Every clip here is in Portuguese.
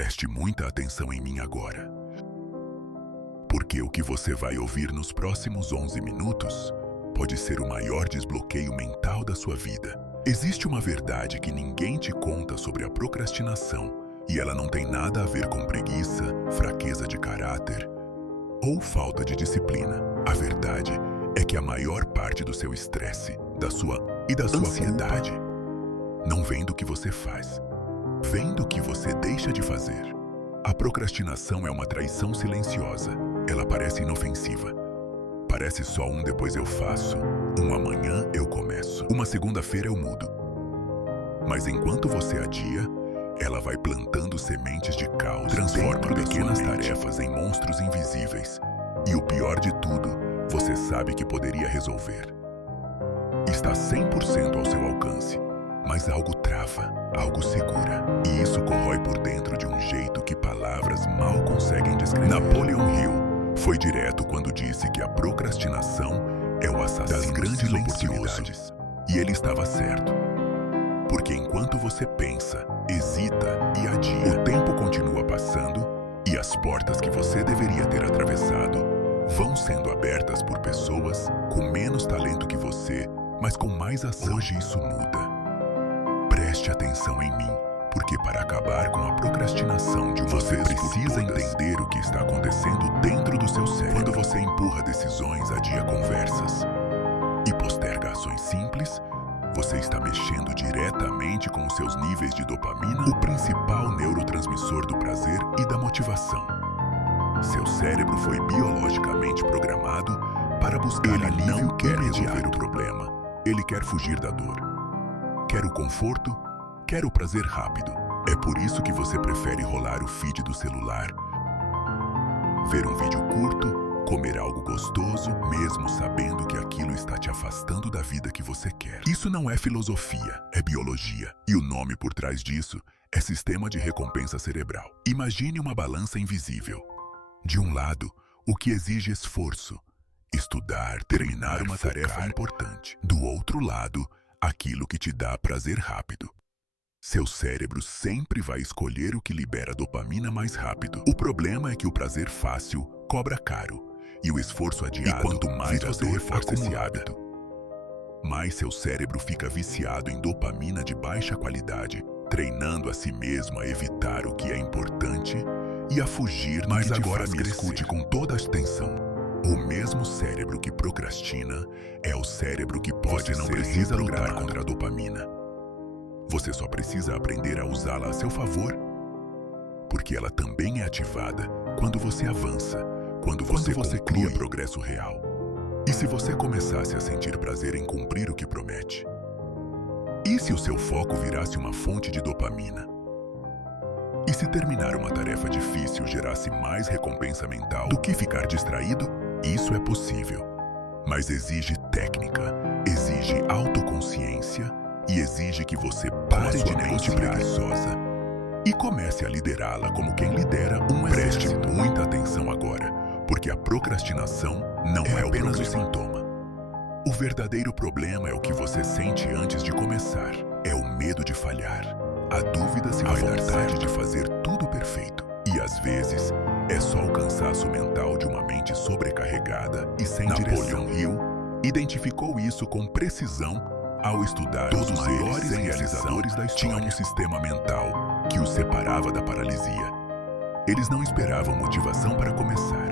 Preste muita atenção em mim agora, porque o que você vai ouvir nos próximos 11 minutos pode ser o maior desbloqueio mental da sua vida. Existe uma verdade que ninguém te conta sobre a procrastinação, e ela não tem nada a ver com preguiça, fraqueza de caráter ou falta de disciplina. A verdade é que a maior parte do seu estresse, da sua ansiedade, não vem do que você faz, vem do que você deixa de fazer. A procrastinação é uma traição silenciosa. Ela parece inofensiva. Parece só um depois eu faço, um amanhã eu começo, uma segunda-feira eu mudo. Mas enquanto você adia, ela vai plantando sementes de caos, transforma pequenas tarefas em monstros invisíveis. E o pior de tudo, você sabe que poderia resolver. Está 100% ao seu alcance, mas algo trava, algo segura. E isso corrói por dentro de um jeito que palavras mal conseguem descrever. Napoleon Hill foi direto quando disse que a procrastinação é o assassino das grandes oportunidades. E ele estava certo. Porque enquanto você pensa, hesita e adia, o tempo continua passando e as portas que você deveria ter atravessado vão sendo abertas por pessoas com menos talento que você, mas com mais ação. Hoje isso muda. Preste atenção em mim, porque para acabar com a procrastinação de uma vez precisa entender o que está acontecendo dentro do seu cérebro. Quando você empurra decisões, adia conversas e posterga ações simples, você está mexendo diretamente com os seus níveis de dopamina, o principal neurotransmissor do prazer e da motivação. Seu cérebro foi biologicamente programado para buscar alívio. Ele não quer resolver o problema, ele quer fugir da dor. Quer o conforto, quer o prazer rápido. É por isso que você prefere rolar o feed do celular, ver um vídeo curto, comer algo gostoso, mesmo sabendo que aquilo está te afastando da vida que você quer. Isso não é filosofia, é biologia. E o nome por trás disso é sistema de recompensa cerebral. Imagine uma balança invisível. De um lado, o que exige esforço, estudar, terminar uma tarefa importante. Do outro lado, aquilo que te dá prazer rápido. Seu cérebro sempre vai escolher o que libera dopamina mais rápido. O problema é que o prazer fácil cobra caro. E o esforço adiado, e quanto mais você reforça esse hábito, mais seu cérebro fica viciado em dopamina de baixa qualidade, treinando a si mesmo a evitar o que é importante e a fugir do que te faz crescer. Mas agora me escute com toda a atenção. O mesmo cérebro que procrastina é o cérebro que pode não precisa lutar contra a dopamina. Você só precisa aprender a usá-la a seu favor, porque ela também é ativada quando você avança, quando você cria progresso real. E se você começasse a sentir prazer em cumprir o que promete? E se o seu foco virasse uma fonte de dopamina? E se terminar uma tarefa difícil gerasse mais recompensa mental do que ficar distraído? Isso é possível, mas exige técnica, exige autoconsciência e exige que você pare de mente preguiçosa e comece a liderá-la como quem lidera um exército. Preste muita atenção agora, porque a procrastinação não é apenas o sintoma. O verdadeiro problema é o que você sente antes de começar. É o medo de falhar, a dúvida se vai dar certo, de fazer tudo perfeito. E às vezes, é só o cansaço mental de uma mente sobrecarregada e sem direção. Napoleon Hill identificou isso com precisão ao estudar os maiores realizadores da história. Tinham um sistema mental que os separava da paralisia. Eles não esperavam motivação para começar.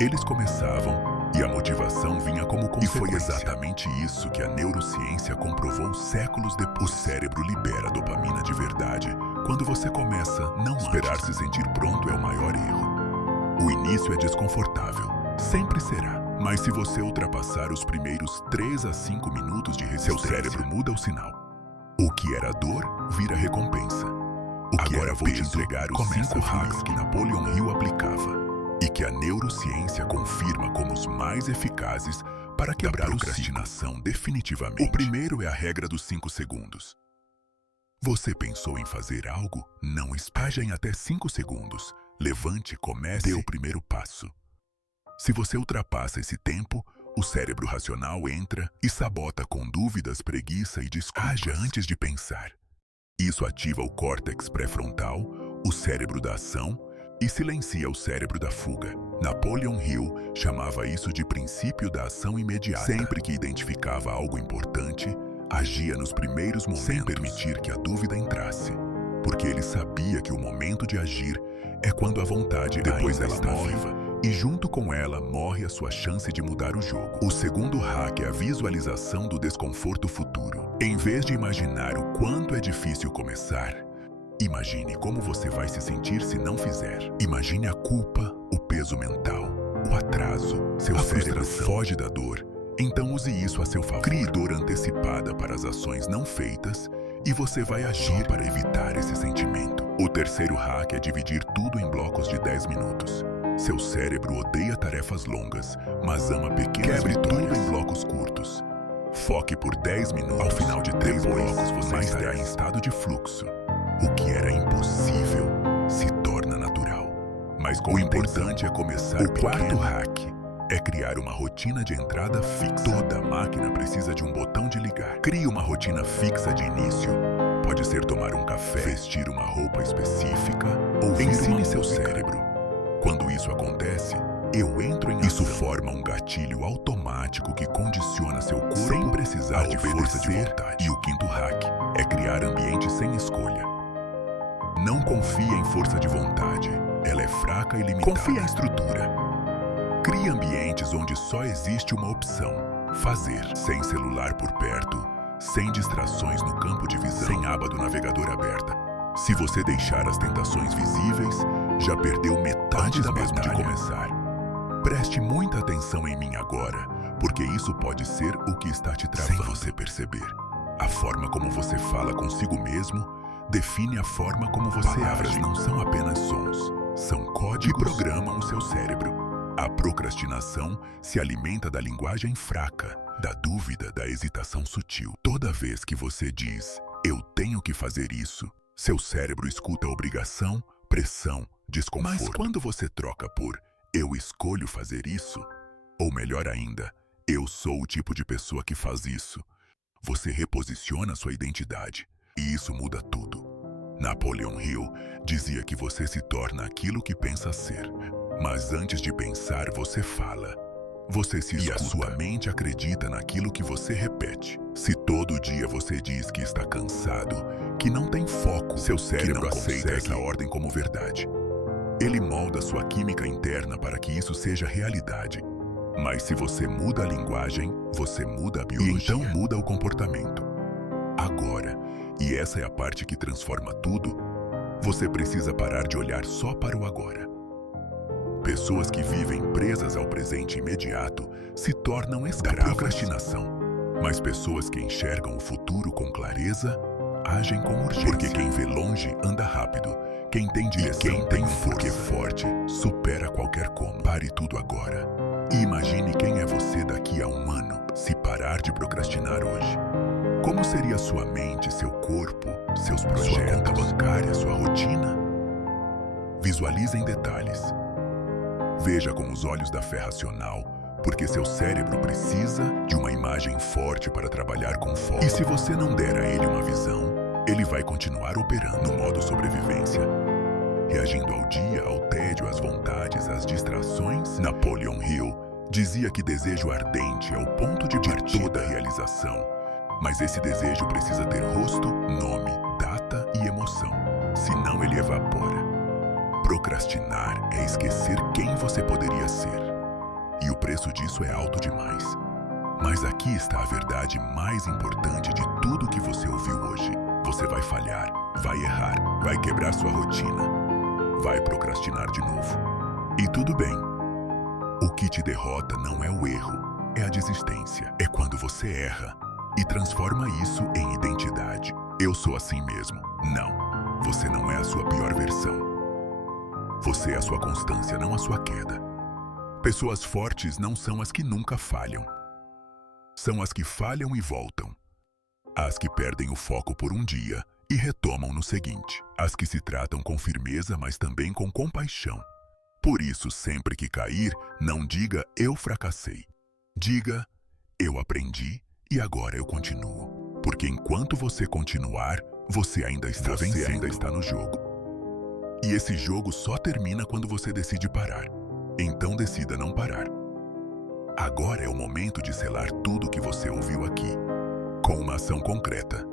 Eles começavam e a motivação vinha como consequência. E foi exatamente isso que a neurociência comprovou séculos depois. O cérebro libera dopamina de verdade quando você começa, não esperar se sentir pronto é o maior erro. O início é desconfortável, sempre será. Mas se você ultrapassar os primeiros 3 a 5 minutos de resistência, seu cérebro muda o sinal. O que era dor, vira recompensa. Agora vou te entregar os 5 hacks que Napoleon Hill aplicava e que a neurociência confirma como os mais eficazes para quebrar a procrastinação definitivamente. O primeiro é a regra dos 5 segundos. Você pensou em fazer algo? Não espere em até 5 segundos. Levante, comece, dê o primeiro passo. Se você ultrapassa esse tempo, o cérebro racional entra e sabota com dúvidas, preguiça e desculpas. Haja antes de pensar. Isso ativa o córtex pré-frontal, o cérebro da ação, e silencia o cérebro da fuga. Napoleon Hill chamava isso de princípio da ação imediata. Sempre que identificava algo importante, agia nos primeiros momentos, sem permitir que a dúvida entrasse. Porque ele sabia que o momento de agir é quando a vontade depois ainda está viva. E junto com ela morre a sua chance de mudar o jogo. O segundo hack é a visualização do desconforto futuro. Em vez de imaginar o quanto é difícil começar, imagine como você vai se sentir se não fizer. Imagine a culpa, o peso mental, o atraso. Seu cérebro foge da dor, então use isso a seu favor. Crie dor antecipada para as ações não feitas e você vai agir para evitar esse sentimento. O terceiro hack é dividir tudo em blocos de 10 minutos. Seu cérebro odeia tarefas longas, mas ama pequenas vitórias. Tudo em blocos curtos. Foque por 10 minutos. Ao final de 3 blocos, você estará em estado de fluxo. O que era impossível se torna natural. Mas o importante é começar pequeno. O quarto hack é criar uma rotina de entrada fixa. Toda máquina precisa de um botão de ligar. Crie uma rotina fixa de início. Pode ser tomar um café, vestir uma roupa específica ou ensine seu cérebro. Quando isso acontece, eu entro em ação. Isso forma um gatilho automático que condiciona seu corpo sem precisar de força de vontade. E o quinto hack é criar ambiente sem escolha. Não confie em força de vontade. Ela é fraca e limitada. Confie em estrutura. Crie ambientes onde só existe uma opção: fazer. Sem celular por perto, sem distrações no campo de visão, sem aba do navegador aberta. Se você deixar as tentações visíveis, já perdeu metade da mesmo de começar. Preste muita atenção em mim agora, porque isso pode ser o que está te travando. Sem você perceber. A forma como você fala consigo mesmo define a forma como você age. Não são apenas sons, são códigos que programam o seu cérebro. A procrastinação se alimenta da linguagem fraca, da dúvida, da hesitação sutil. Toda vez que você diz, eu tenho que fazer isso, seu cérebro escuta obrigação, pressão, desconforto. Mas quando você troca por, eu escolho fazer isso, ou melhor ainda, eu sou o tipo de pessoa que faz isso, você reposiciona sua identidade. E isso muda tudo. Napoleon Hill dizia que você se torna aquilo que pensa ser. Mas antes de pensar, você fala. Você se escuta. E a sua mente acredita naquilo que você repete. Se todo dia você diz que está cansado, que não tem foco, seu cérebro aceita essa ordem como verdade. Ele molda sua química interna para que isso seja realidade. Mas se você muda a linguagem, você muda a biologia. E então muda o comportamento. Agora, e essa é a parte que transforma tudo, você precisa parar de olhar só para o agora. Pessoas que vivem presas ao presente imediato se tornam escravas da procrastinação. Mas pessoas que enxergam o futuro com clareza, agem com urgência. Porque quem vê longe anda rápido. Quem tem direção, quem tem força forte, supera qualquer como. Pare tudo agora. E imagine quem é você daqui a 1 ano, se parar de procrastinar hoje. Como seria sua mente, seu corpo, seus projetos, sua conta bancária, sua rotina? Visualize em detalhes. Veja com os olhos da fé racional, porque seu cérebro precisa de uma imagem forte para trabalhar com foco. E se você não der a ele uma visão, ele vai continuar operando no modo sobrevivência, reagindo ao dia, ao tédio, às vontades, às distrações. Napoleon Hill dizia que desejo ardente é o ponto de partida da realização. Mas esse desejo precisa ter rosto, nome, data e emoção, senão ele evapora. Procrastinar é esquecer quem você poderia ser. E o preço disso é alto demais. Mas aqui está a verdade mais importante de tudo que você ouviu hoje. Você vai falhar, vai errar, vai quebrar sua rotina, vai procrastinar de novo. E tudo bem. O que te derrota não é o erro, é a desistência. É quando você erra e transforma isso em identidade. Eu sou assim mesmo. Não, você não é a sua pior versão. Você é a sua constância, não a sua queda. Pessoas fortes não são as que nunca falham. São as que falham e voltam. As que perdem o foco por um dia e retomam no seguinte. As que se tratam com firmeza, mas também com compaixão. Por isso, sempre que cair, não diga eu fracassei. Diga eu aprendi e agora eu continuo. Porque enquanto você continuar, você ainda está vencendo, ainda está no jogo. E esse jogo só termina quando você decide parar. Então decida não parar. Agora é o momento de selar tudo que você ouviu aqui, com uma ação concreta.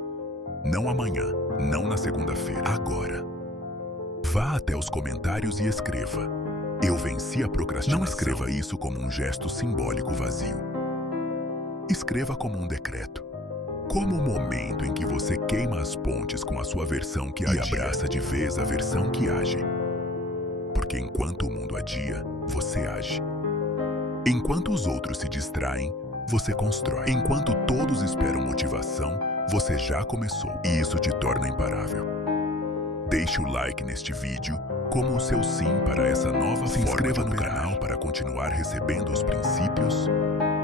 Não amanhã, não na segunda-feira, agora. Vá até os comentários e escreva: eu venci a procrastinação. Não escreva isso como um gesto simbólico vazio. Escreva como um decreto. Como o momento em que você queima as pontes com a sua versão que adia e abraça de vez a versão que age. Porque enquanto o mundo adia, você age. Enquanto os outros se distraem, você constrói. Enquanto todos esperam motivação, você já começou. E isso te torna imparável. Deixe o like neste vídeo como o seu sim para essa nova forma. Se inscreva no canal para continuar recebendo os princípios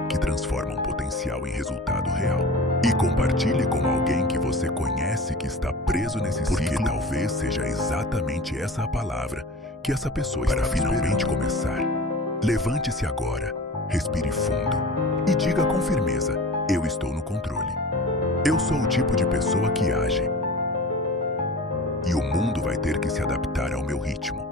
que transformam potencial em resultado real. E compartilhe com alguém que você conhece que está preso nesse ciclo. Porque talvez seja exatamente essa a palavra que essa pessoa está finalmente começar. Levante-se agora, respire fundo e diga com firmeza: eu estou no controle. Eu sou o tipo de pessoa que age. E o mundo vai ter que se adaptar ao meu ritmo.